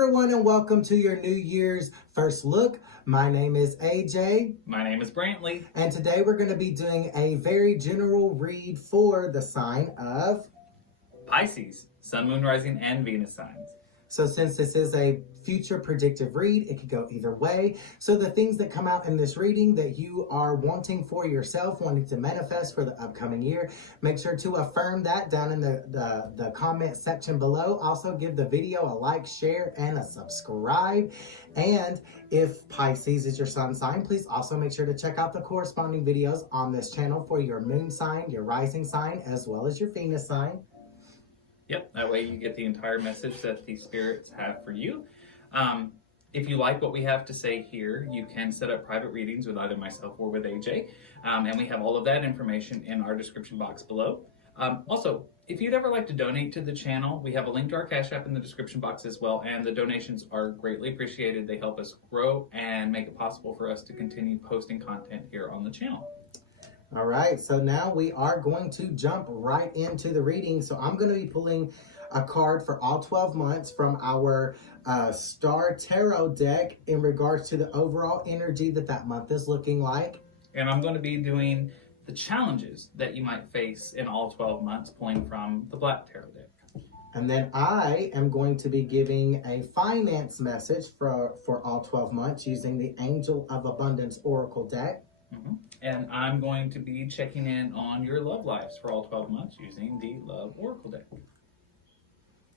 everyone, and welcome to your New Year's first look. My name is AJ. My name is Brantley. And today we're going to be doing a very general read for the sign of Pisces, Sun, Moon, Rising, and Venus signs. So since this is a future predictive read, it could go either way. So the things that come out in this reading that you are wanting for yourself, wanting to manifest for the upcoming year, make sure to affirm that down in the comment section below. Also give the video a like, share, and a subscribe. And if Pisces is your sun sign, please also make sure to check out the corresponding videos on this channel for your moon sign, your rising sign, as well as your Venus sign. Yep, that way you get the entire message that the spirits have for you. If you like what we have to say here, you can set up private readings with either myself or with AJ. And we have all of that information in our description box below. Also, if you'd ever like to donate to the channel, we have a link to our Cash App in the description box as well. And the donations are greatly appreciated. They help us grow and make it possible for us to continue posting content here on the channel. All right, so now we are going to jump right into the reading. So I'm going to be pulling a card for all 12 months from our Star Tarot deck in regards to the overall energy that month is looking like. And I'm going to be doing the challenges that you might face in all 12 months, pulling from the Black Tarot deck. And then I am going to be giving a finance message for all 12 months using the Angel of Abundance Oracle deck. Mm-hmm. And I'm going to be checking in on your love lives for all 12 months using the Love Oracle deck.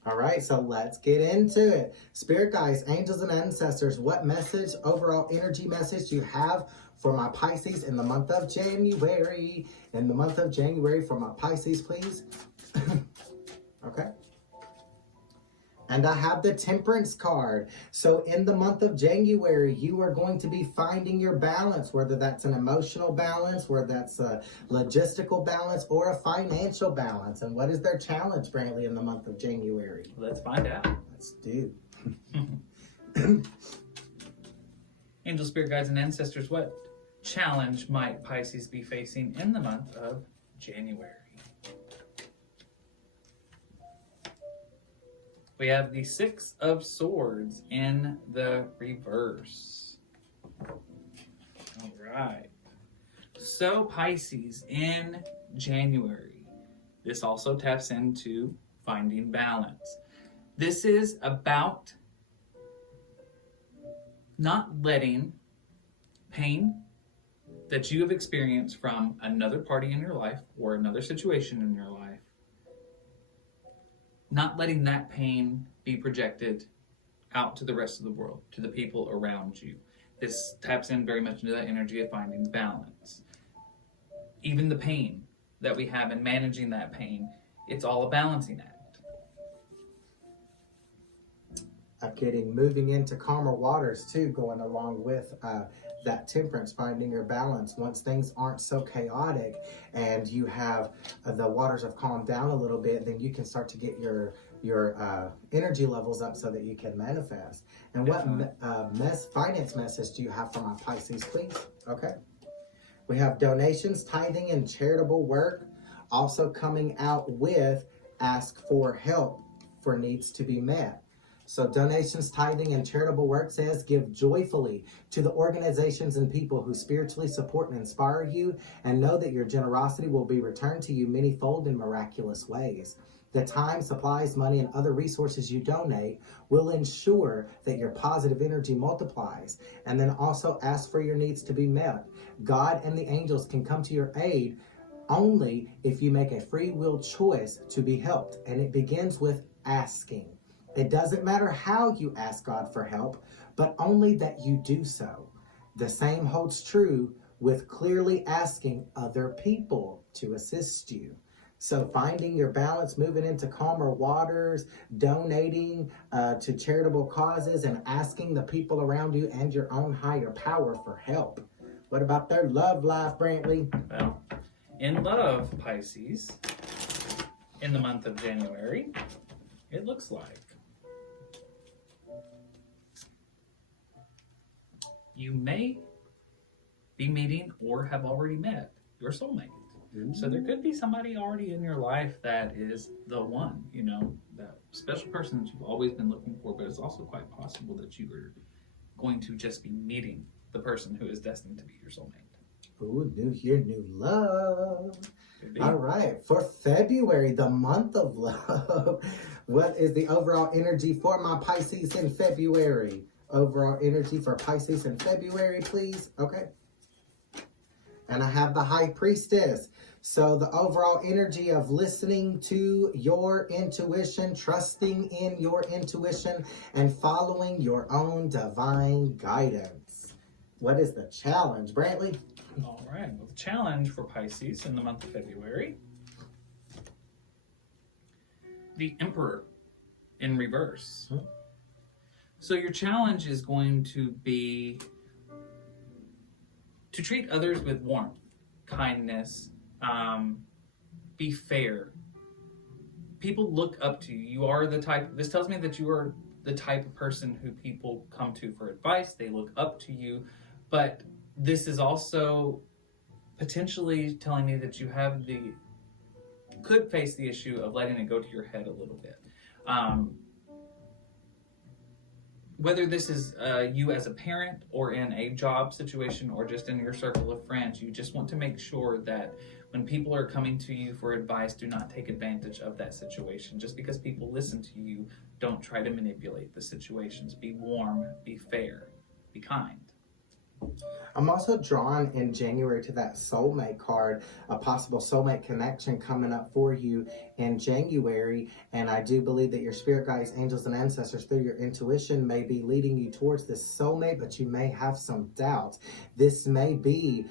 All right, so let's get into it. Spirit guides, angels, and ancestors, what message, overall energy message do you have for my Pisces in the month of January? In the month of January for my Pisces, please. Okay. And I have the Temperance card. So in the month of January, you are going to be finding your balance, whether that's an emotional balance, whether that's a logistical balance, or a financial balance. And what is their challenge, Brantley, in the month of January? Let's find out. Let's do. Angel, spirit guides, and ancestors, what challenge might Pisces be facing in the month of January? We have the Six of Swords in the reverse. All right. So Pisces in January. This also taps into finding balance. This is about not letting pain that you have experienced from another party in your life or another situation in your life, not letting that pain be projected out to the rest of the world, to the people around you. This taps in very much into that energy of finding balance. Even the pain that we have and managing that pain, it's all a balancing act. I'm getting moving into calmer waters too, going along with that temperance, finding your balance. Once things aren't so chaotic and you have the waters have calmed down a little bit, then you can start to get your energy levels up so that you can manifest. And what finance message do you have for my Pisces, please? Okay. We have donations, tithing, and charitable work. Also coming out with ask for help for needs to be met. So donations, tithing, and charitable work says give joyfully to the organizations and people who spiritually support and inspire you, and know that your generosity will be returned to you manyfold in miraculous ways. The time, supplies, money, and other resources you donate will ensure that your positive energy multiplies. And then also ask for your needs to be met. God and the angels can come to your aid only if you make a free will choice to be helped. And it begins with asking. It doesn't matter how you ask God for help, but only that you do so. The same holds true with clearly asking other people to assist you. So finding your balance, moving into calmer waters, donating to charitable causes, and asking the people around you and your own higher power for help. What about their love life, Brantley? Well, in love, Pisces, in the month of January, it looks like you may be meeting or have already met your soulmate. So there could be somebody already in your life that is the one, you know, that special person that you've always been looking for, but it's also quite possible that you are going to just be meeting the person who is destined to be your soulmate. Ooh, new year, new love. All right, for February, the month of love, what is the overall energy for my Pisces in February? Overall energy for Pisces in February, please. Okay. And I have the High Priestess. So the overall energy of listening to your intuition, trusting in your intuition, and following your own divine guidance. What is the challenge, Brantley? All right. Well, the challenge for Pisces in the month of February, the Emperor in reverse. So your challenge is going to be to treat others with warmth, kindness, be fair. People look up to you. You are the type, this tells me that you are the type of person who people come to for advice. They look up to you, but this is also potentially telling me that you have could face the issue of letting it go to your head a little bit. Whether this is you as a parent or in a job situation or just in your circle of friends, you just want to make sure that when people are coming to you for advice, do not take advantage of that situation. Just because people listen to you, don't try to manipulate the situations. Be warm, be fair, be kind. I'm also drawn in January to that soulmate card, a possible soulmate connection coming up for you in January. And I do believe that your spirit guides, angels, and ancestors through your intuition may be leading you towards this soulmate, but you may have some doubts. This may be,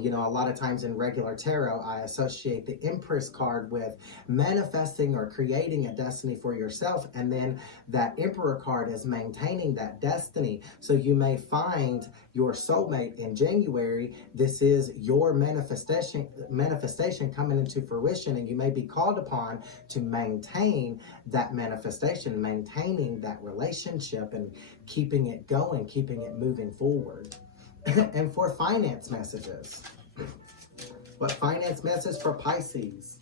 you know, a lot of times in regular tarot, I associate the Empress card with manifesting or creating a destiny for yourself. And then that Emperor card is maintaining that destiny. So you may find your soulmate in January. This is your manifestation coming into fruition, and you may be called upon to maintain that manifestation, maintaining that relationship and keeping it going, keeping it moving forward. And for finance messages, what finance message for Pisces?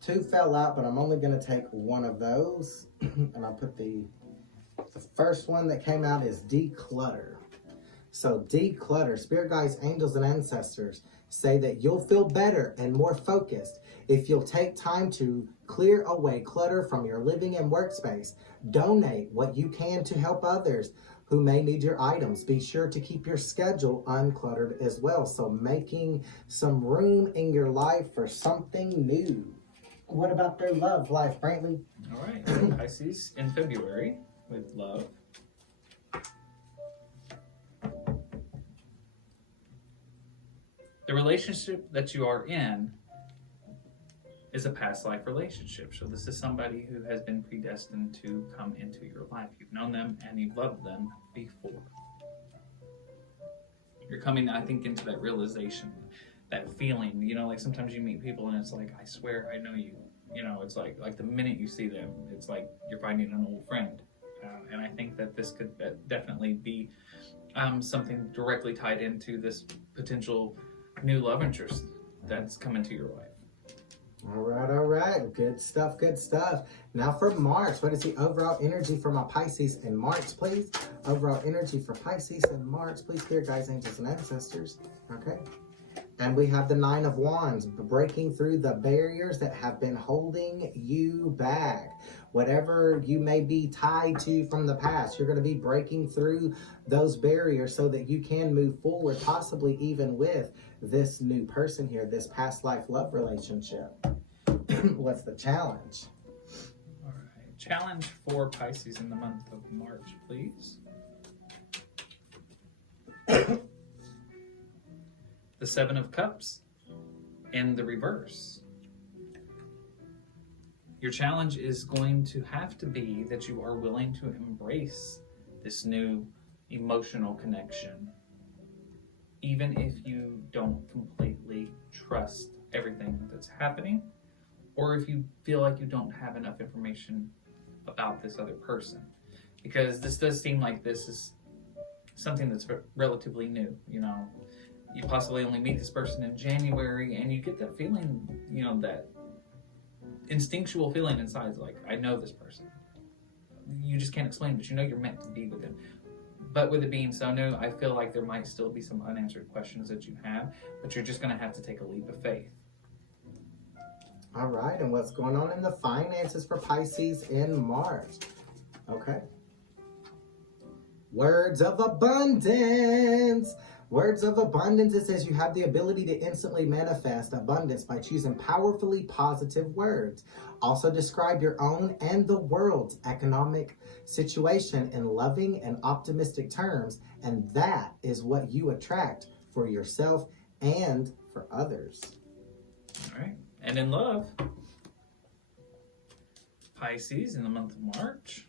2 fell out, but I'm only going to take one of those, and I'll put the first one that came out is declutter. So declutter, spirit guides, angels, and ancestors say that you'll feel better and more focused if you'll take time to clear away clutter from your living and workspace. Donate what you can to help others who may need your items. Be sure to keep your schedule uncluttered as well. So making some room in your life for something new. What about their love life, Brantley? All right, Pisces in February with love. The relationship that you are in is a past life relationship. So this is somebody who has been predestined to come into your life. You've known them and you've loved them before. You're coming, I think, into that realization, that feeling, you know, like sometimes you meet people and it's like, I swear I know you. You know, it's like the minute you see them, it's like you're finding an old friend. And I think that this could definitely be something directly tied into this potential new love interest that's come into your life. All right. Good stuff, good stuff. Now for March, what is the overall energy for my Pisces in March, please? Overall energy for Pisces in March, please, spirit guides, angels, and ancestors. Okay. And we have the 9 of Wands, breaking through the barriers that have been holding you back. Whatever you may be tied to from the past, you're going to be breaking through those barriers so that you can move forward, possibly even with this new person here, this past life love relationship. What's the challenge? All right. Challenge for Pisces in the month of March, please. The 7 of Cups in the reverse. Your challenge is going to have to be that you are willing to embrace this new emotional connection, even if you don't completely trust everything that's happening, or if you feel like you don't have enough information about this other person. Because this does seem like this is something that's relatively new, you know. you possibly only meet this person in January, and you get that feeling, you know, that instinctual feeling inside, like, I know this person. You just can't explain, but you know you're meant to be with them. But with it being so new, I feel like there might still be some unanswered questions that you have, but you're just going to have to take a leap of faith. All right, and what's going on in the finances for Pisces in March? Okay. Words of abundance. Words of abundance, it says you have the ability to instantly manifest abundance by choosing powerfully positive words. Also describe your own and the world's economic situation in loving and optimistic terms, and that is what you attract for yourself and for others. All right. And in love, Pisces in the month of March.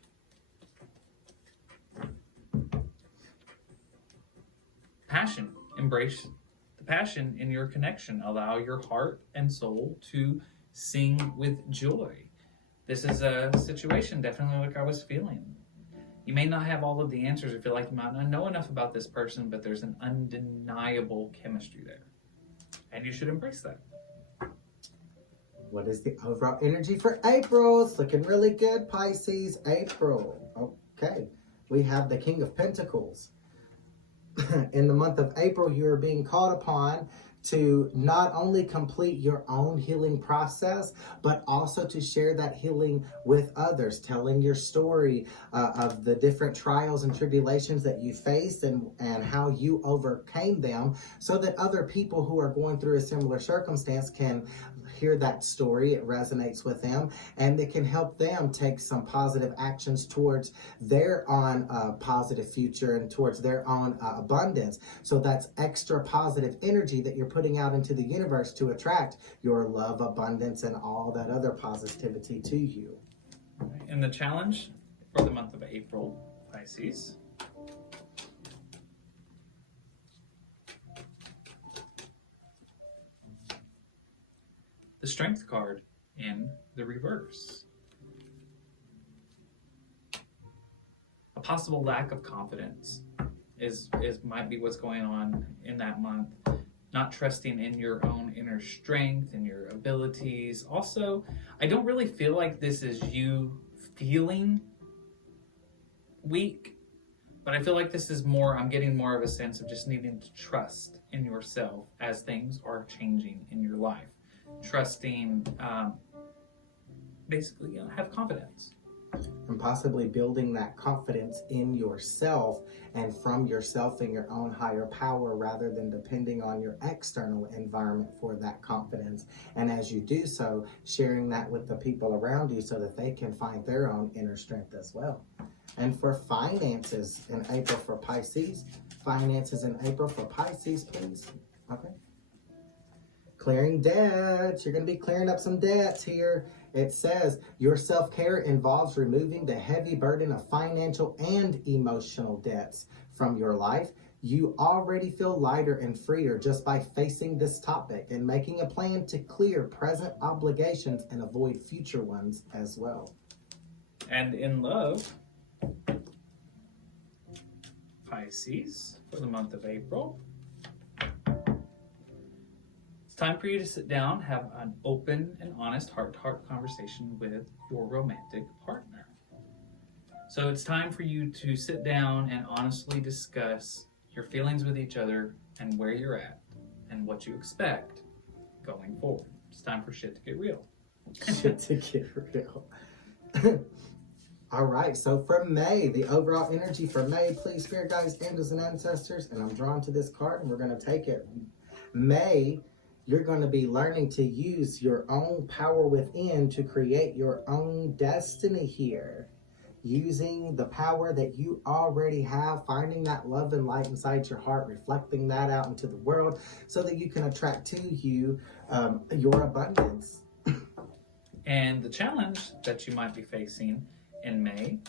Passion. Embrace the passion in your connection. Allow your heart and soul to sing with joy. This is a situation definitely like I was feeling. You may not have all of the answers or feel like you might not know enough about this person, but there's an undeniable chemistry there. And you should embrace that. What is the overall energy for April? It's looking really good, Pisces. April. Okay. We have the King of Pentacles. In the month of April, you are being called upon to not only complete your own healing process, but also to share that healing with others, telling your story of the different trials and tribulations that you faced and how you overcame them, so that other people who are going through a similar circumstance can hear that story. It resonates with them, and it can help them take some positive actions towards their own positive future and towards their own abundance. So that's extra positive energy that you're putting out into the universe to attract your love, abundance, and all that other positivity to you. And the challenge for the month of April, Pisces. The Strength card in the reverse. A possible lack of confidence is might be what's going on in that month. Not trusting in your own inner strength and your abilities. Also, I don't really feel like this is you feeling weak, but I feel like this is more, I'm getting more of a sense of just needing to trust in yourself as things are changing in your life. Trusting, basically, have confidence. And possibly building that confidence in yourself and from yourself and your own higher power, rather than depending on your external environment for that confidence. And as you do so, sharing that with the people around you so that they can find their own inner strength as well. And for finances in April for Pisces, finances in April for Pisces, please. Okay. Clearing debts. You're going to be clearing up some debts here. It says your self-care involves removing the heavy burden of financial and emotional debts from your life. You already feel lighter and freer just by facing this topic and making a plan to clear present obligations and avoid future ones as well. And in love, Pisces, for the month of April. It's time for you to sit down, have an open and honest heart-to-heart conversation with your romantic partner. So it's time for you to sit down and honestly discuss your feelings with each other and where you're at and what you expect going forward. It's time for shit to get real. Shit to get real. All right, so for May, the overall energy for May, please, spirit guides, angels, and ancestors, and I'm drawn to this card and we're going to take it. May, you're going to be learning to use your own power within to create your own destiny here. Using the power that you already have, finding that love and light inside your heart, reflecting that out into the world so that you can attract to you your abundance. And the challenge that you might be facing in May,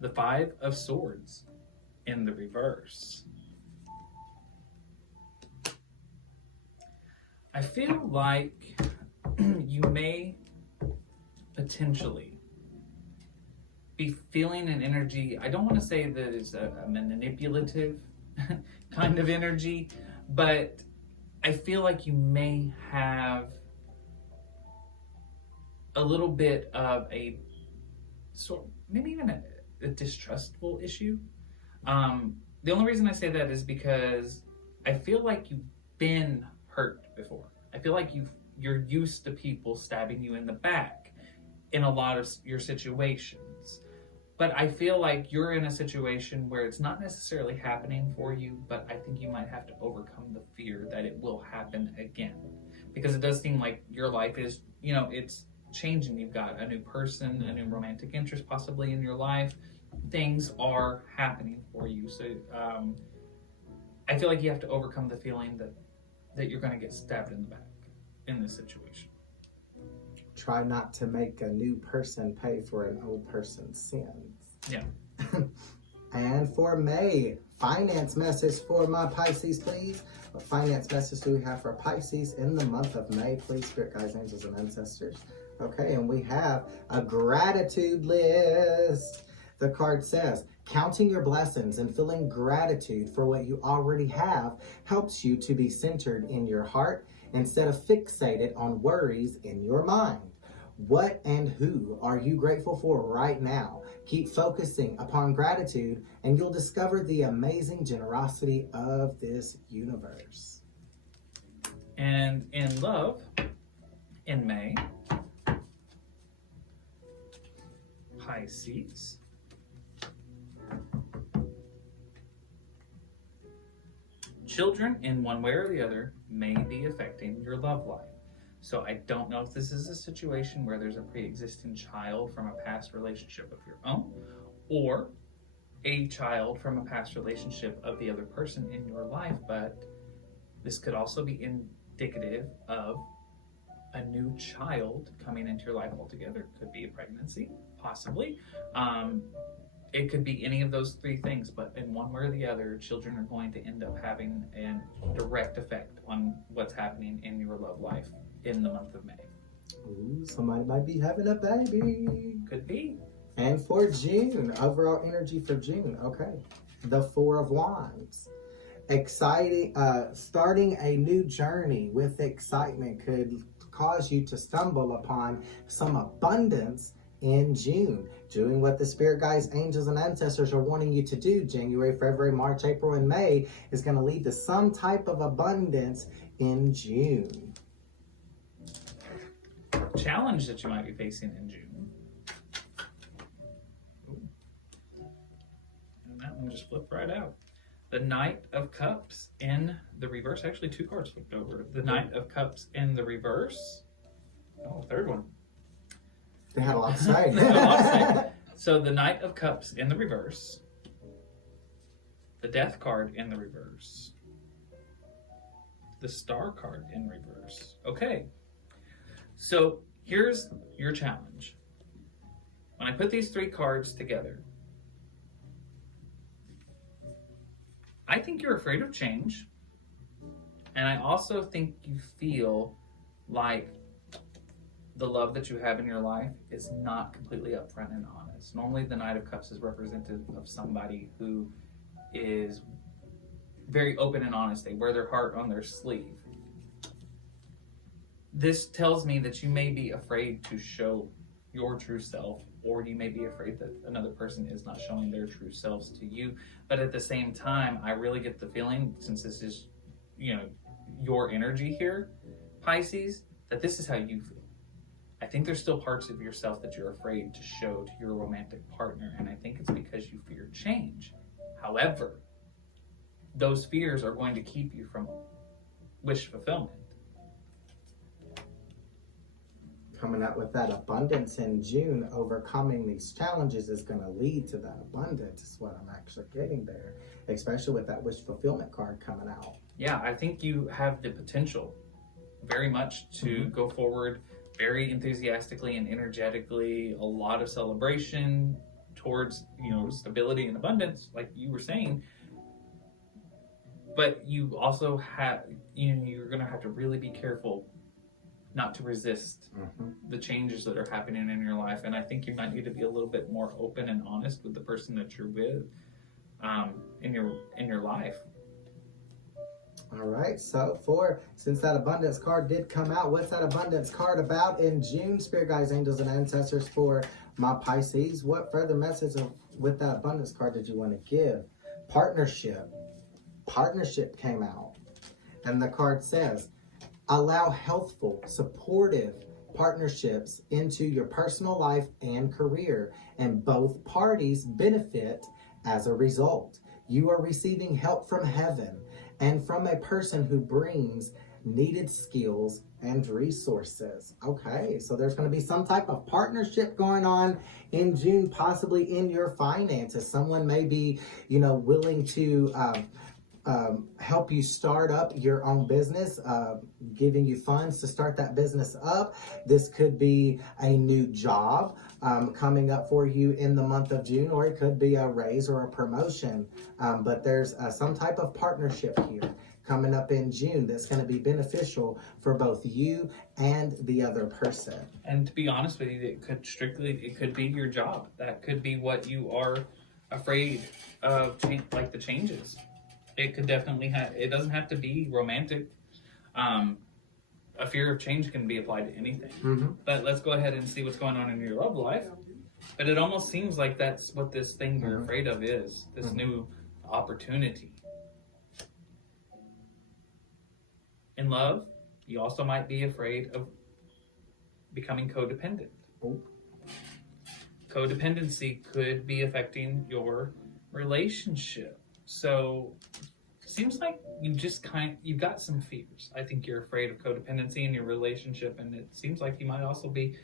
the Five of Swords in the reverse. I feel like you may potentially be feeling an energy. I don't want to say that it's a manipulative kind of energy, but I feel like you may have a little bit of a sort, maybe even a distrustful issue. The only reason I say that is because I feel like you've been hurt before. I feel like you're used to people stabbing you in the back in a lot of your situations. But I feel like you're in a situation where it's not necessarily happening for you, but I think you might have to overcome the fear that it will happen again. Because it does seem like your life is, it's changing. You've got a new person, a new romantic interest possibly in your life. Things are happening for you. So I feel like you have to overcome the feeling that you're going to get stabbed in the back in this situation. Try not to make a new person pay for an old person's sins. Yeah. And for May, finance message for my Pisces, please. What finance message do we have for Pisces in the month of May, please, Spirit Guides, Angels, and Ancestors? Okay, and we have a gratitude list. The card says, counting your blessings and feeling gratitude for what you already have helps you to be centered in your heart instead of fixated on worries in your mind. What and who are you grateful for right now? Keep focusing upon gratitude and you'll discover the amazing generosity of this universe. And in love, in May, Pisces, children in one way or the other may be affecting your love life. So I don't know if this is a situation where there's a pre-existing child from a past relationship of your own, or a child from a past relationship of the other person in your life, but this could also be indicative of a new child coming into your life altogether. Could be a pregnancy, possibly. It could be any of those three things, but in one way or the other, children are going to end up having a direct effect on what's happening in your love life in the month of May. Ooh, somebody might be having a baby. Could be. And for June, overall energy for June, okay. The Four of Wands. Exciting, starting a new journey with excitement could cause you to stumble upon some abundance in June. Doing what the Spirit Guides, Angels, and Ancestors are wanting you to do, January, February, March, April, and May, is going to lead to some type of abundance in June. Challenge that you might be facing in June. Ooh. And that one just flipped right out. The Knight of Cups in the reverse. Actually, two cards flipped over. The Knight of Cups in the reverse. Oh, third one. They had a lot to say. They had a lot to say. So the Knight of Cups in the reverse. The Death card in the reverse. The Star card in reverse. Okay. So here's your challenge. When I put these three cards together, I think you're afraid of change. And I also think you feel like the love that you have in your life is not completely upfront and honest. Normally the Knight of Cups is representative of somebody who is very open and honest. They wear their heart on their sleeve. This tells me that you may be afraid to show your true self, or you may be afraid that another person is not showing their true selves to you. But at the same time, I really get the feeling, since this is, your energy here, Pisces, that this is how you feel. I think there's still parts of yourself that you're afraid to show to your romantic partner, and I think it's because you fear change. However, those fears are going to keep you from wish fulfillment. Coming up with that abundance in June, overcoming these challenges is going to lead to that abundance, is what I'm actually getting there, especially with that wish fulfillment card coming out. Yeah, I think you have the potential very much to go forward very enthusiastically and energetically, a lot of celebration towards, stability and abundance, like you were saying. But you also have, you're going to have to really be careful not to resist the changes that are happening in your life. And I think you might need to be a little bit more open and honest with the person that you're with in your life. All right, so since that abundance card did come out, what's that abundance card about in June? Spirit guides, angels, and ancestors for my Pisces. What further message with that abundance card did you want to give? Partnership. Partnership came out. And the card says, allow healthful, supportive partnerships into your personal life and career, and both parties benefit as a result. You are receiving help from heaven and from a person who brings needed skills and resources. Okay, so there's going to be some type of partnership going on in June, possibly in your finances. Someone may be, willing to help you start up your own business, giving you funds to start that business up. This could be a new job coming up for you in the month of June, or it could be a raise or a promotion. But there's some type of partnership here coming up in June that's going to be beneficial for both you and the other person. And to be honest with you, it could be your job. That could be what you are afraid of, like the changes. It could definitely it doesn't have to be romantic. A fear of change can be applied to anything. But let's go ahead and see what's going on in your love life. But it almost seems like that's what this thing you're afraid of is, this new opportunity. In love, you also might be afraid of becoming codependent. Codependency could be affecting your relationship. So seems like you've got some fears. I think you're afraid of codependency in your relationship, and it seems like you might also be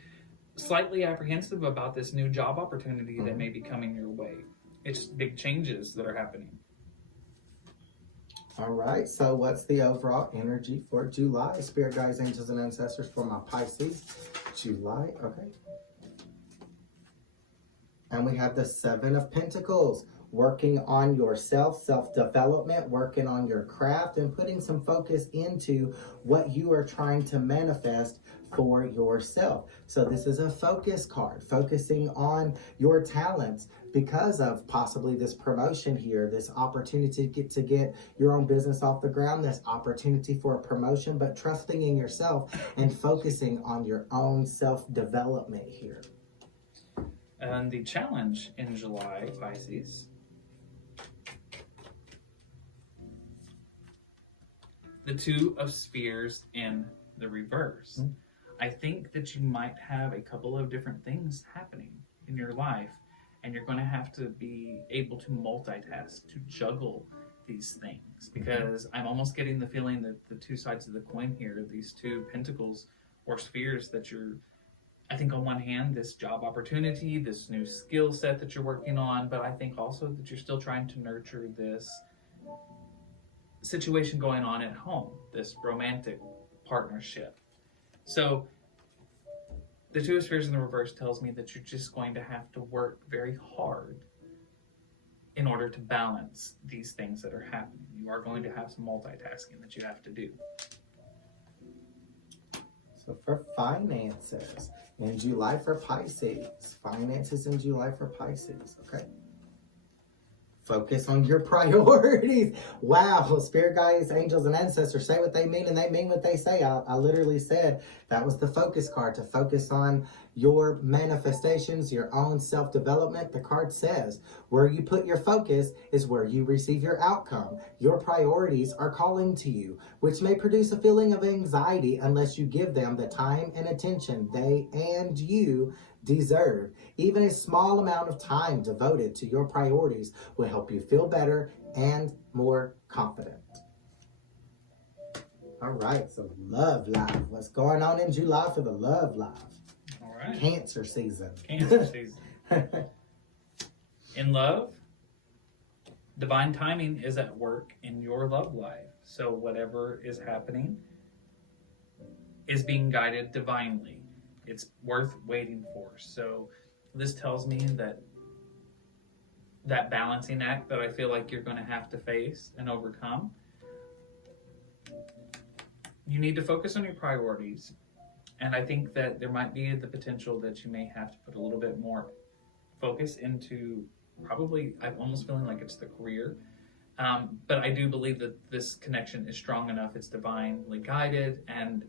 slightly apprehensive about this new job opportunity that may be coming your way. It's big changes that are happening. All right, so what's the overall energy for July? Spirit guides, angels, and ancestors for my Pisces. July, okay. And we have the Seven of Pentacles. Working on yourself, self-development, working on your craft, and putting some focus into what you are trying to manifest for yourself. So this is a focus card, focusing on your talents because of possibly this promotion here, this opportunity to get your own business off the ground, this opportunity for a promotion, but trusting in yourself and focusing on your own self-development here. And the challenge in July, Pisces, the Two of Spears in the reverse. I think that you might have a couple of different things happening in your life, and you're going to have to be able to multitask, to juggle these things, because I'm almost getting the feeling that the two sides of the coin here, these two pentacles or spheres that I think on one hand, this job opportunity, this new skill set that you're working on, but I think also that you're still trying to nurture this situation going on at home, this romantic partnership. So the Two of Spears in the reverse tells me that you're just going to have to work very hard in order to balance these things that are happening. You are going to have some multitasking that you have to do. So for finances in July for Pisces, finances in July for Pisces, okay? Focus on your priorities. Wow, spirit guides, angels, and ancestors say what they mean, and they mean what they say. I literally said that was the focus card, to focus on your manifestations, your own self-development. The card says, where you put your focus is where you receive your outcome. Your priorities are calling to you, which may produce a feeling of anxiety unless you give them the time and attention they and you deserve. Even a small amount of time devoted to your priorities will help you feel better and more confident. All right, so love life. What's going on in July for the love life? All right. Cancer season. Cancer season. In love, divine timing is at work in your love life. So whatever is happening is being guided divinely. It's worth waiting for. So this tells me that balancing act that I feel like you're going to have to face and overcome, you need to focus on your priorities, And I think that there might be the potential that you may have to put a little bit more focus into probably, I'm almost feeling like it's the career. But I do believe that this connection is strong enough, it's divinely guided, and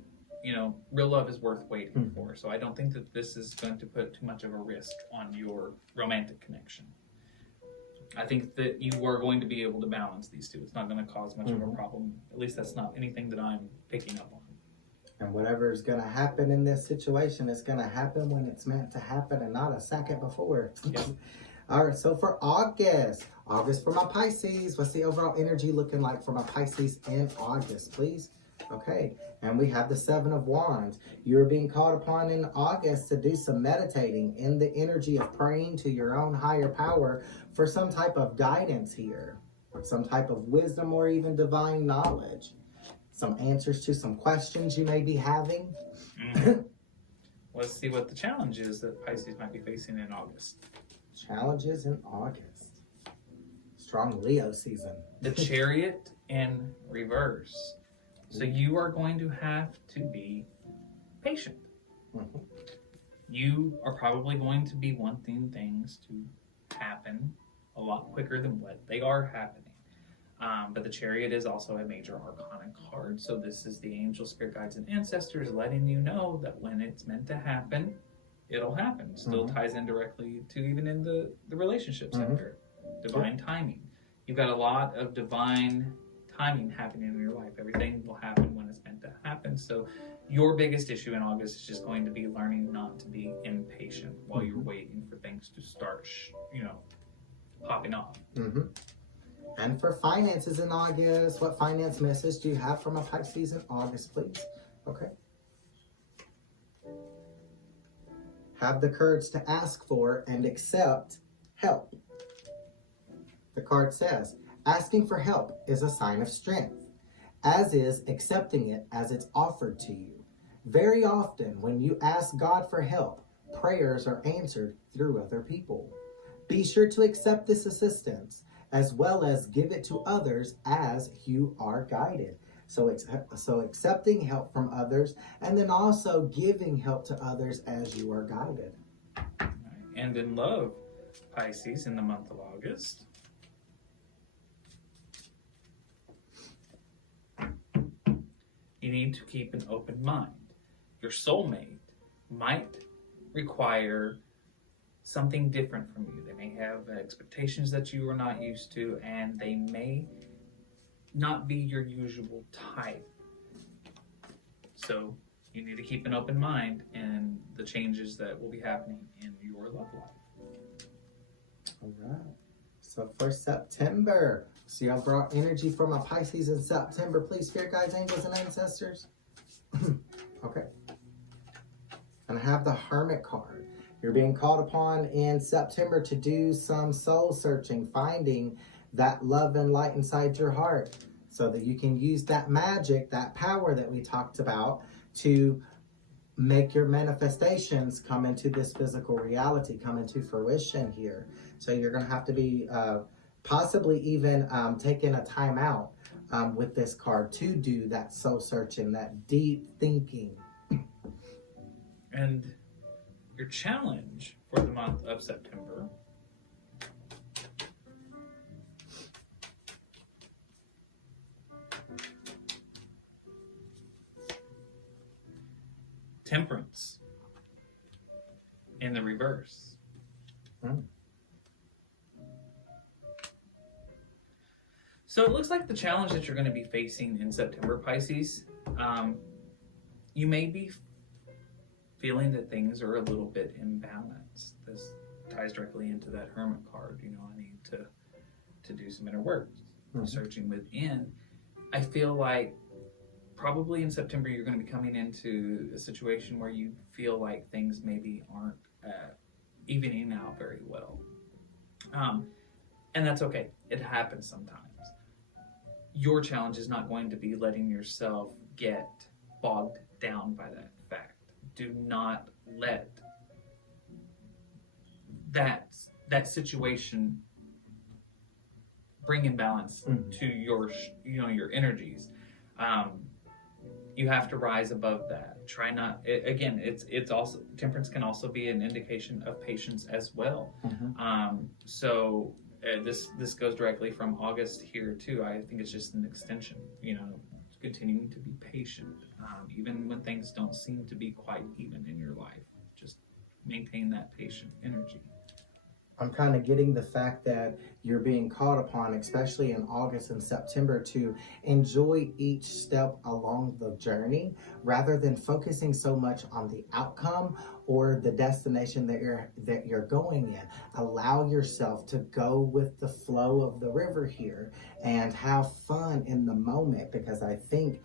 real love is worth waiting for. So I don't think that this is going to put too much of a risk on your romantic connection. I think that you are going to be able to balance these two. It's not going to cause much of a problem. At least that's not anything that I'm picking up on. And whatever is going to happen in this situation is going to happen when it's meant to happen and not a second before. Yeah. All right, so for August for my Pisces, what's the overall energy looking like for my Pisces in August, please? Okay, and we have the 7 of Wands. You're being called upon in August to do some meditating in the energy of praying to your own higher power for some type of guidance here, some type of wisdom or even divine knowledge, some answers to some questions you may be having. Let's see what the challenge is that Pisces might be facing in August. Challenges in August. Strong Leo season. The Chariot in reverse. So you are going to have to be patient. You are probably going to be wanting things to happen a lot quicker than what they are happening. But the Chariot is also a major arcana card. So this is the angel, spirit guides, and ancestors letting you know that when it's meant to happen, it'll happen. Still ties in directly to even in the relationship sector. Divine timing. You've got a lot of divine timing happening in your life. Everything will happen when it's meant to happen. So your biggest issue in August is just going to be learning not to be impatient while you're waiting for things to start, popping off. And for finances in August, what finance message do you have from a Pisces in August, please? Okay. Have the courage to ask for and accept help. The card says, asking for help is a sign of strength, as is accepting it as it's offered to you. Very often, when you ask God for help, prayers are answered through other people. Be sure to accept this assistance, as well as give it to others as you are guided. So accepting help from others, and then also giving help to others as you are guided. And in love, Pisces, in the month of August, you need to keep an open mind. Your soulmate might require something different from you. They may have expectations that you are not used to, and they may not be your usual type. So you need to keep an open mind in the changes that will be happening in your love life. All right. So for September, see overall energy for my Pisces in September, please, spirit guides, angels, and ancestors. Okay. And I have the Hermit card. You're being called upon in September to do some soul searching, finding that love and light inside your heart so that you can use that magic, that power that we talked about to make your manifestations come into this physical reality, come into fruition here. So you're going to have to be possibly even taking a time out with this card to do that soul searching, that deep thinking. And your challenge for the month of September Temperance in the reverse. So it looks like the challenge that you're going to be facing in September, Pisces, you may be feeling that things are a little bit imbalanced. This ties directly into that Hermit card. I need to do some inner work, searching within. I feel like probably in September you're going to be coming into a situation where you feel like things maybe aren't evening out very well. And that's okay. It happens sometimes. Your challenge is not going to be letting yourself get bogged down by that fact. Do not let that situation bring imbalance to your energies. you have to rise above that. Try not, again, it's also, temperance can also be an indication of patience as well. So this goes directly from August here too. I think it's just an extension, continuing to be patient, even when things don't seem to be quite even in your life. Just maintain that patient energy. I'm kind of getting the fact that you're being called upon, especially in August and September, to enjoy each step along the journey rather than focusing so much on the outcome or the destination that you're going in. Allow yourself to go with the flow of the river here and have fun in the moment, because I think,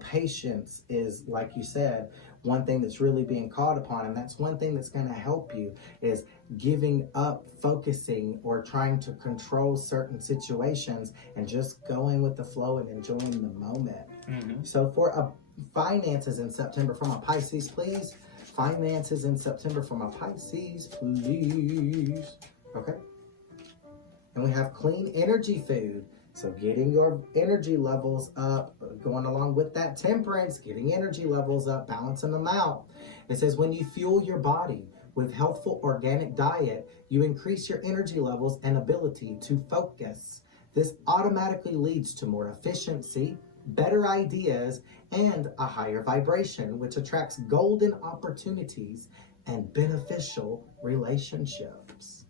patience is, like you said, one thing that's really being called upon, and that's one thing that's going to help you is giving up focusing or trying to control certain situations and just going with the flow and enjoying the moment. So for finances in September from a Pisces, please. Finances in September from a Pisces, please. Okay. And we have clean energy food. So getting your energy levels up, going along with that temperance, getting energy levels up, balancing them out. It says when you fuel your body with healthful organic diet, you increase your energy levels and ability to focus. This automatically leads to more efficiency, better ideas, and a higher vibration, which attracts golden opportunities and beneficial relationships.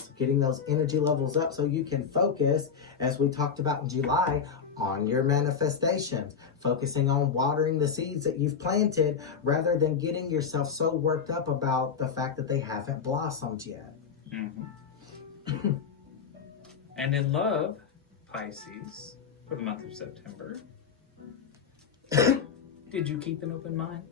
So getting those energy levels up so you can focus, as we talked about in July, on your manifestations, focusing on watering the seeds that you've planted rather than getting yourself so worked up about the fact that they haven't blossomed yet. And in love, Pisces, for the month of September, did you keep an open mind?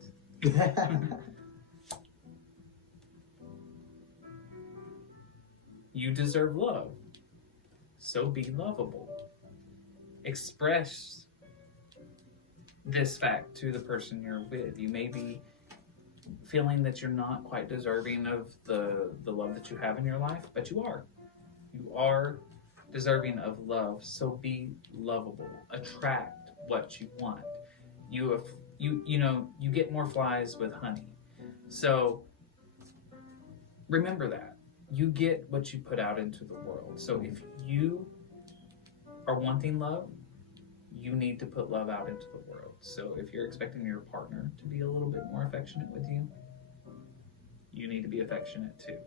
You deserve love, so be lovable. Express this fact to the person you're with. You may be feeling that you're not quite deserving of the love that you have in your life, but you are. You are deserving of love, so be lovable. Attract what you want. You get more flies with honey. So remember that. You get what you put out into the world. So if you are wanting love, you need to put love out into the world. So if you're expecting your partner to be a little bit more affectionate with you, you need to be affectionate too.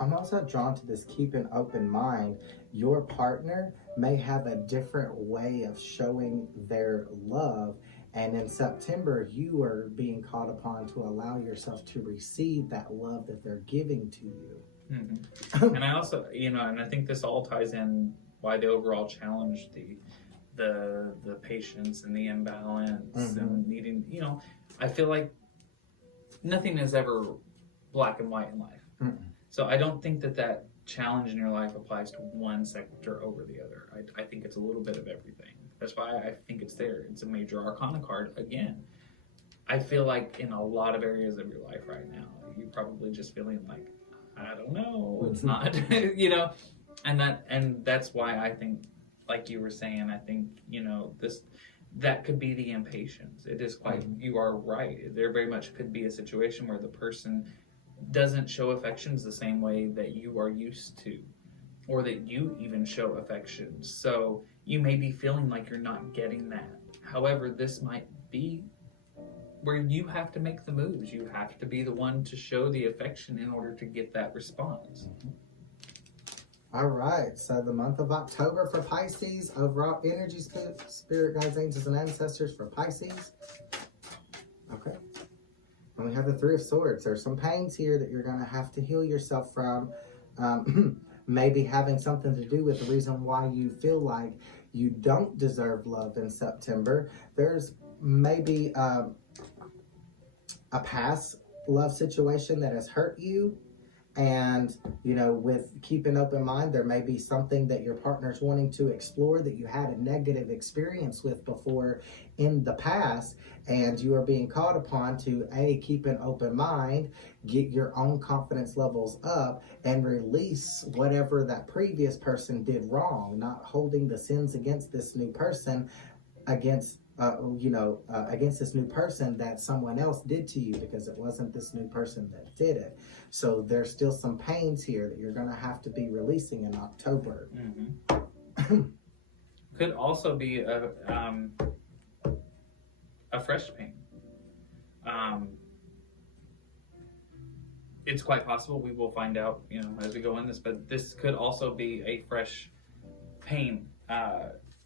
I'm also drawn to this keep an open mind. Your partner may have a different way of showing their love. And in September, you are being called upon to allow yourself to receive that love that they're giving to you. And I also, and I think this all ties in why the overall challenge, the patience and the imbalance and needing, I feel like nothing is ever black and white in life. So I don't think that challenge in your life applies to one sector over the other. I think it's a little bit of everything. That's why I think it's there. It's a major arcana card. Again, I feel like in a lot of areas of your life right now, you're probably just feeling like, I don't know, it's not, and that's why I think, like you were saying, I think, that could be the impatience. It is quite, you are right. There very much could be a situation where the person doesn't show affections the same way that you are used to, or that you even show affection. So you may be feeling like you're not getting that. However, this might be where you have to make the moves. You have to be the one to show the affection in order to get that response. All right, so the month of October for Pisces, overall energy, spirit guides, angels, and ancestors for Pisces. Okay. And we have the Three of Swords. There's some pains here that you're going to have to heal yourself from. Maybe having something to do with the reason why you feel like you don't deserve love in September. There's maybe a past love situation that has hurt you. And, with keep an open mind, there may be something that your partner's wanting to explore that you had a negative experience with before in the past, and you are being called upon to keep an open mind, get your own confidence levels up, and release whatever that previous person did wrong, not holding the sins against this new person against against this new person that someone else did to you, because it wasn't this new person that did it. So there's still some pains here that you're going to have to be releasing in October. Could also be a fresh pain. It's quite possible, we will find out, as we go in this, but this could also be a fresh pain,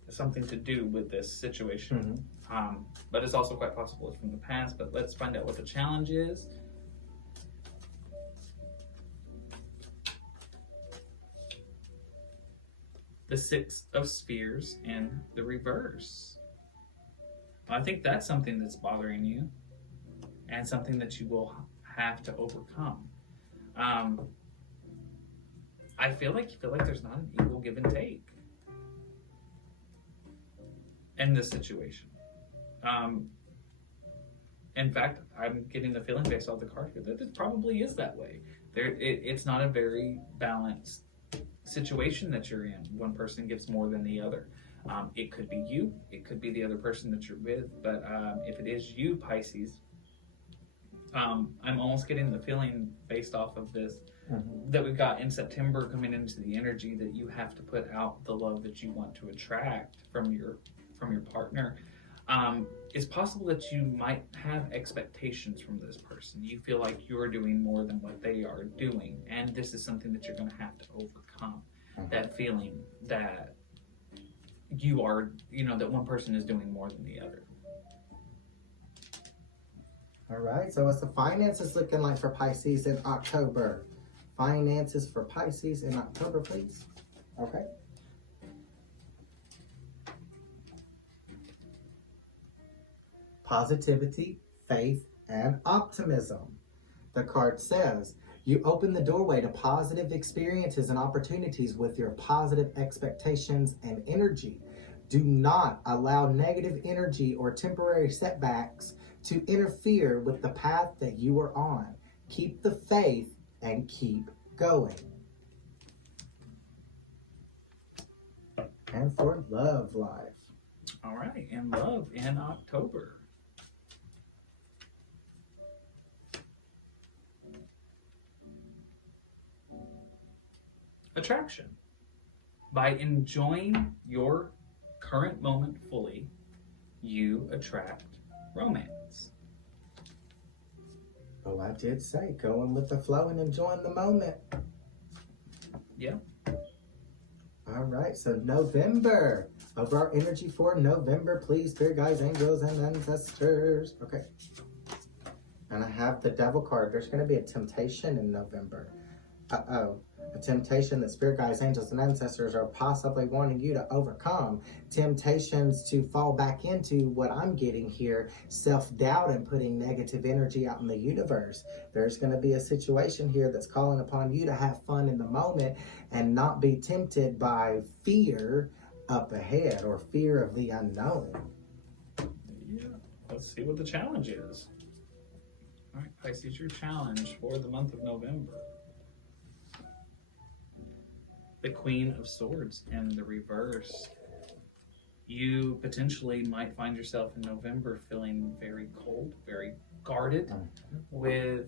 something to do with this situation. But it's also quite possible it's from the past, but let's find out what the challenge is. The Six of Spears in the reverse. I think that's something that's bothering you and something that you will have to overcome. I feel like there's not an equal give and take in this situation. In fact, I'm getting the feeling based off the card here that it probably is that way. It's not a very balanced situation that you're in. One person gives more than the other. It could be you, it could be the other person that you're with, but if it is you, Pisces, I'm almost getting the feeling based off of this that we've got in September coming into the energy that you have to put out the love that you want to attract from your partner. It's possible that you might have expectations from this person. You feel like you're doing more than what they are doing, and this is something that you're going to have to overcome. That feeling that you are, that one person is doing more than the other. All right, so what's the finances looking like for Pisces in October? Finances for Pisces in October, please. Okay. Positivity, faith, and optimism. The card says, you open the doorway to positive experiences and opportunities with your positive expectations and energy. Do not allow negative energy or temporary setbacks to interfere with the path that you are on. Keep the faith and keep going. And for love life. All right, and love in October. Attraction. By enjoying your current moment fully, you attract romance. Oh, I did say going with the flow and enjoying the moment. Yeah. All right, so November. Over our energy for November, please, spirit guides, angels, and ancestors. Okay. And I have the devil card. There's going to be a temptation in November. Uh-oh. A temptation that spirit guides, angels, and ancestors are possibly wanting you to overcome. Temptations to fall back into what I'm getting here, self-doubt and putting negative energy out in the universe. There's going to be a situation here that's calling upon you to have fun in the moment and not be tempted by fear up ahead or fear of the unknown. Yeah. Let's see what the challenge is. All right, Pisces, your challenge for the month of November. The Queen of Swords in the reverse. You potentially might find yourself in November feeling very cold, very guarded with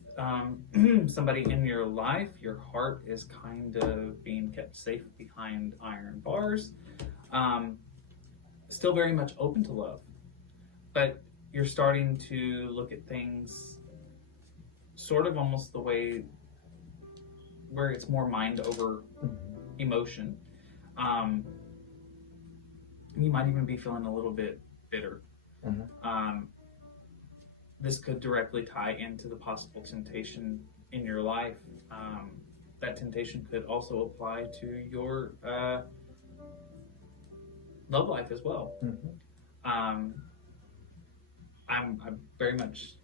somebody in your life. Your heart is kind of being kept safe behind iron bars. Still very much open to love, but you're starting to look at things sort of almost the way where it's more mind over emotion. You might even be feeling a little bit bitter. This could directly tie into the possible temptation in your life. That temptation could also apply to your love life as well. I'm very much,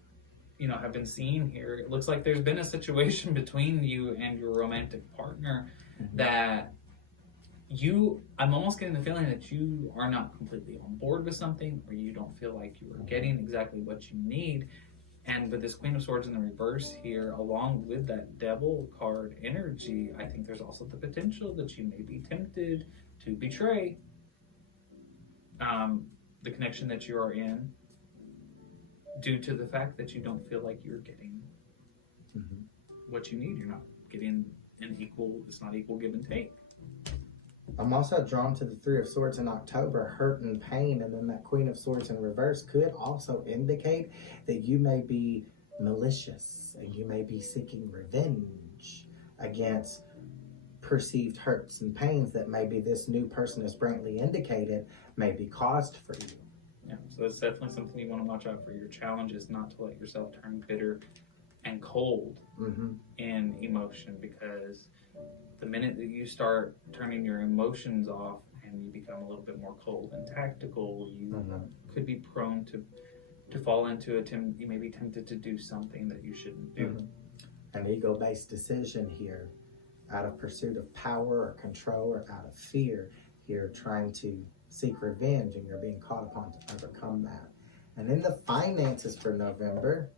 have been seeing here. It looks like there's been a situation between you and your romantic partner that I'm almost getting the feeling that you are not completely on board with something, or you don't feel like you are getting exactly what you need. And with this Queen of Swords in the reverse here, along with that Devil card energy, I think there's also the potential that you may be tempted to betray the connection that you are in due to the fact that you don't feel like you're getting what you need. You're not getting it's not equal give and take. I'm also drawn to the Three of Swords in October, hurt and pain, and then that Queen of Swords in reverse could also indicate that you may be malicious and you may be seeking revenge against perceived hurts and pains that maybe this new person, as Brantley indicated, may be caused for you. Yeah, so that's definitely something you want to watch out for. Your challenge is not to let yourself turn bitter and cold in emotion, because the minute that you start turning your emotions off and you become a little bit more cold and tactical, you could be prone to fall into you may be tempted to do something that you shouldn't do. An ego-based decision here, out of pursuit of power or control or out of fear, you're trying to seek revenge and you're being called upon to overcome that. And in the finances for November,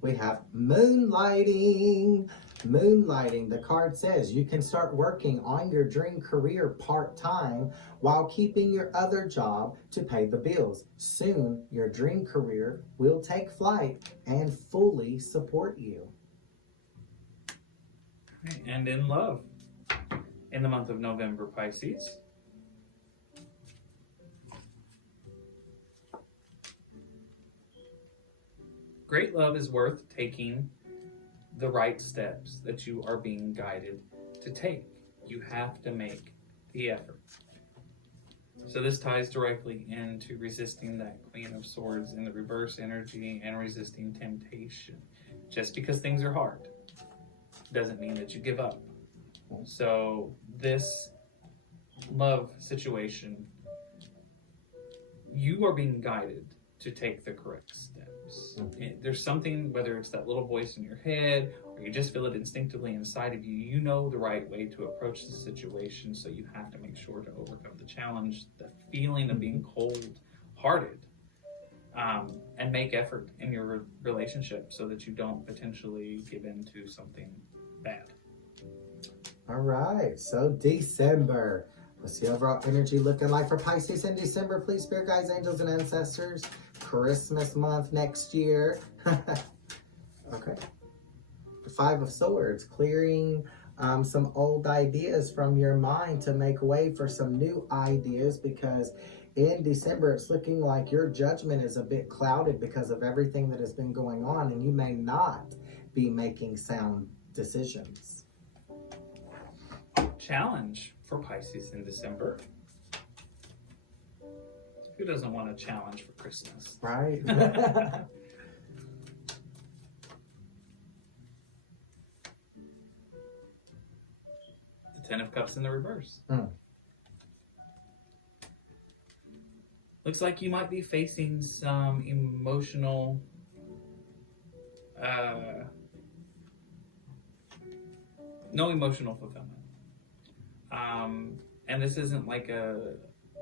we have moonlighting. Moonlighting, the card says you can start working on your dream career part-time while keeping your other job to pay the bills. Soon, your dream career will take flight and fully support you. And in love, in the month of November, Pisces, great love is worth taking the right steps that you are being guided to take. You have to make the effort. So this ties directly into resisting that Queen of Swords in the reverse energy and resisting temptation. Just because things are hard doesn't mean that you give up. So this love situation, you are being guided to take the correct steps. There's something, whether it's that little voice in your head or you just feel it instinctively inside of you, you know the right way to approach the situation, so you have to make sure to overcome the challenge, the feeling of being cold-hearted, and make effort in your relationship so that you don't potentially give in to something bad. All right, so December. What's the overall energy looking like for Pisces in December? Please, spirit guides, angels, and ancestors. Christmas month next year. Okay. The Five of Swords, clearing some old ideas from your mind to make way for some new ideas, because in December it's looking like your judgment is a bit clouded because of everything that has been going on, and you may not be making sound decisions. Challenge for Pisces in December. Who doesn't want a challenge for Christmas? Right? The Ten of Cups in the reverse. Looks like you might be facing some emotional no emotional fulfillment. And this isn't like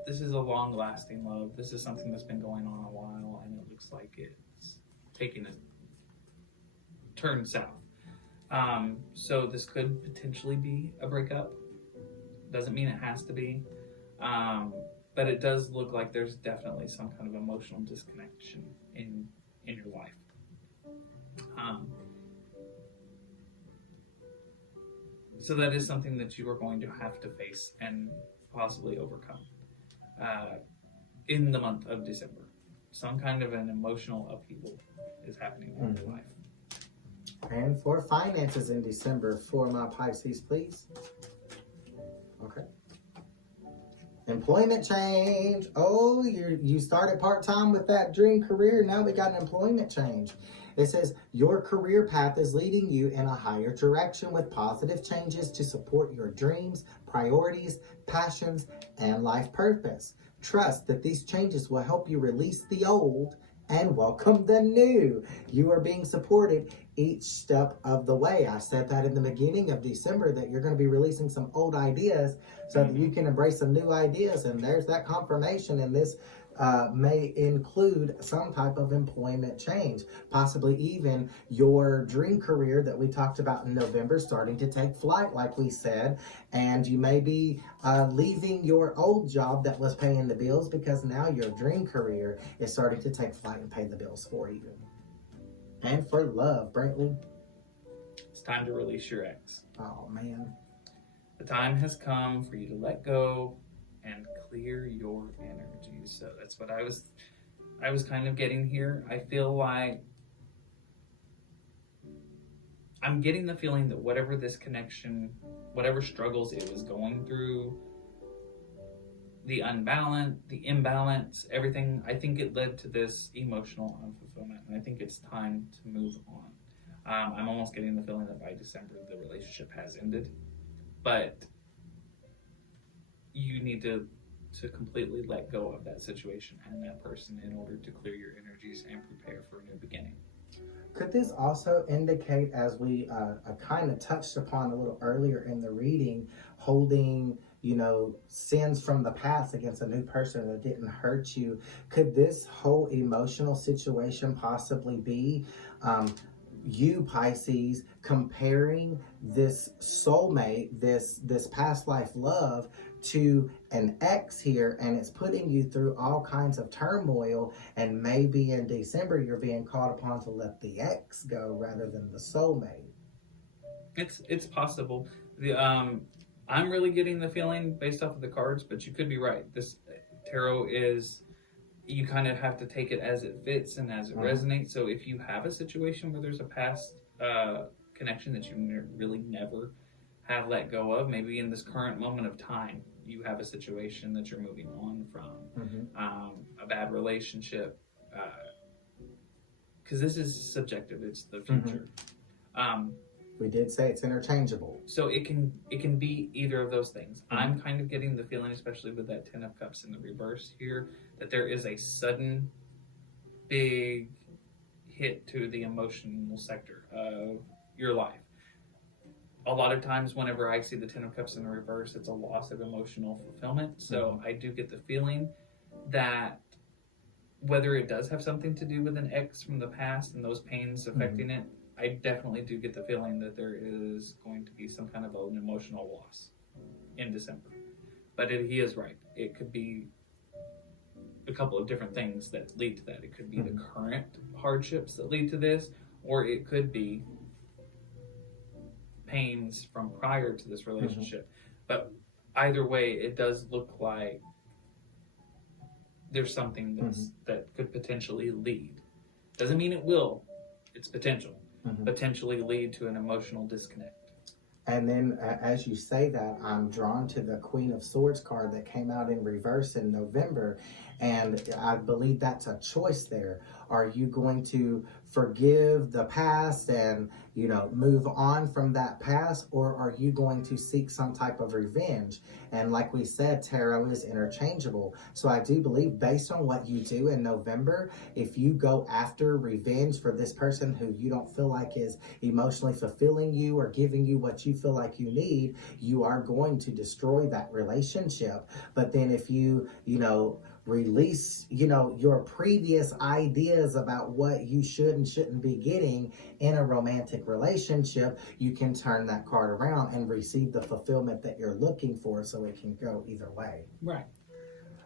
this is a long-lasting love. This is something that's been going on a while, and it looks like it's taking a turn south. So this could potentially be a breakup. Doesn't mean it has to be. But it does look like there's definitely some kind of emotional disconnection in your life. So that is something that you are going to have to face and possibly overcome in the month of December. Some kind of an emotional upheaval is happening in your life. And for finances in December for my Pisces, please. Okay. Employment change. Oh, you started part-time with that dream career. Now we got an employment change. It says your career path is leading you in a higher direction with positive changes to support your dreams, priorities, passions, and life purpose. Trust that these changes will help you release the old and welcome the new. You are being supported each step of the way. I said that in the beginning of December, that you're going to be releasing some old ideas so that you can embrace some new ideas. And there's that confirmation in this may include some type of employment change, possibly even your dream career that we talked about in November starting to take flight, like we said, and you may be leaving your old job that was paying the bills because now your dream career is starting to take flight and pay the bills for you. And for love, Brantley. It's time to release your ex. Oh, man. The time has come for you to let go and clear your energy. So that's what I was kind of getting here. I feel like I'm getting the feeling that whatever this connection, whatever struggles it was going through, the imbalance, everything, I think it led to this emotional unfulfillment, and I think it's time to move on. I'm almost getting the feeling that by December the relationship has ended, but you need to completely let go of that situation and that person in order to clear your energies and prepare for a new beginning. Could this also indicate, as we kind of touched upon a little earlier in the reading, holding, sins from the past against a new person that didn't hurt you? Could this whole emotional situation possibly be you, Pisces, comparing this soulmate, this past life love to an ex here, and it's putting you through all kinds of turmoil, and maybe in December you're being called upon to let the ex go rather than the soulmate? It's possible. I'm really getting the feeling based off of the cards, but you could be right. This tarot is, you kind of have to take it as it fits and as it resonates. So if you have a situation where there's a past connection that you really never have let go of, maybe in this current moment of time, you have a situation that you're moving on from, a bad relationship, because this is subjective. It's the future. We did say it's interchangeable. So it can be either of those things. I'm kind of getting the feeling, especially with that 10 of Cups in the reverse here, that there is a sudden big hit to the emotional sector of your life. A lot of times whenever I see the 10 of Cups in the reverse, it's a loss of emotional fulfillment. So I do get the feeling that whether it does have something to do with an ex from the past and those pains affecting it, I definitely do get the feeling that there is going to be some kind of an emotional loss in December. But he is right. It could be a couple of different things that lead to that. It could be the current hardships that lead to this, or it could be pains from prior to this relationship. But either way, it does look like there's something that could potentially lead. Doesn't mean it will. It's potential. Potentially lead to an emotional disconnect. And then as you say that, I'm drawn to the Queen of Swords card that came out in reverse in November. And I believe that's a choice there. Are you going to forgive the past and, move on from that past? Or are you going to seek some type of revenge? And like we said, tarot is interchangeable. So I do believe, based on what you do in November, if you go after revenge for this person who you don't feel like is emotionally fulfilling you or giving you what you feel like you need, you are going to destroy that relationship. But then if you, release, your previous ideas about what you should and shouldn't be getting in a romantic relationship, you can turn that card around and receive the fulfillment that you're looking for, so it can go either way. Right.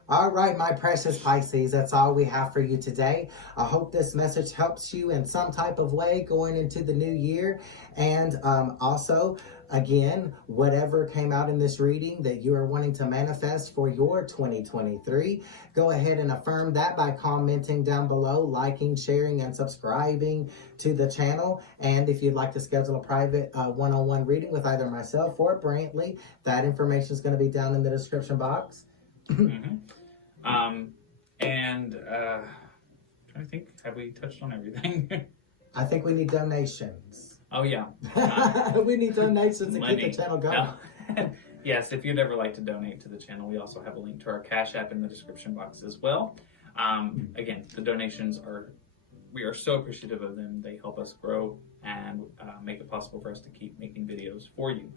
All right, my precious Pisces, that's all we have for you today. I hope this message helps you in some type of way going into the new year. And also, again, whatever came out in this reading that you are wanting to manifest for your 2023, go ahead and affirm that by commenting down below, liking, sharing, and subscribing to the channel. And if you'd like to schedule a private one-on-one reading with either myself or Brantley, that information is going to be down in the description box. Trying to think, have we touched on everything? I think we need donations. Oh yeah. We need donations to keep the channel going. No. Yes, if you'd ever like to donate to the channel, we also have a link to our Cash App in the description box as well. Again, the donations we are so appreciative of them. They help us grow and make it possible for us to keep making videos for you.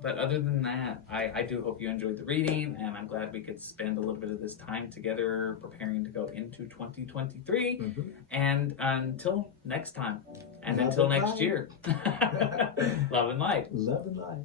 But other than that, I do hope you enjoyed the reading, and I'm glad we could spend a little bit of this time together preparing to go into 2023. And until next time, and Love until and next light. year, love and light. Love and light.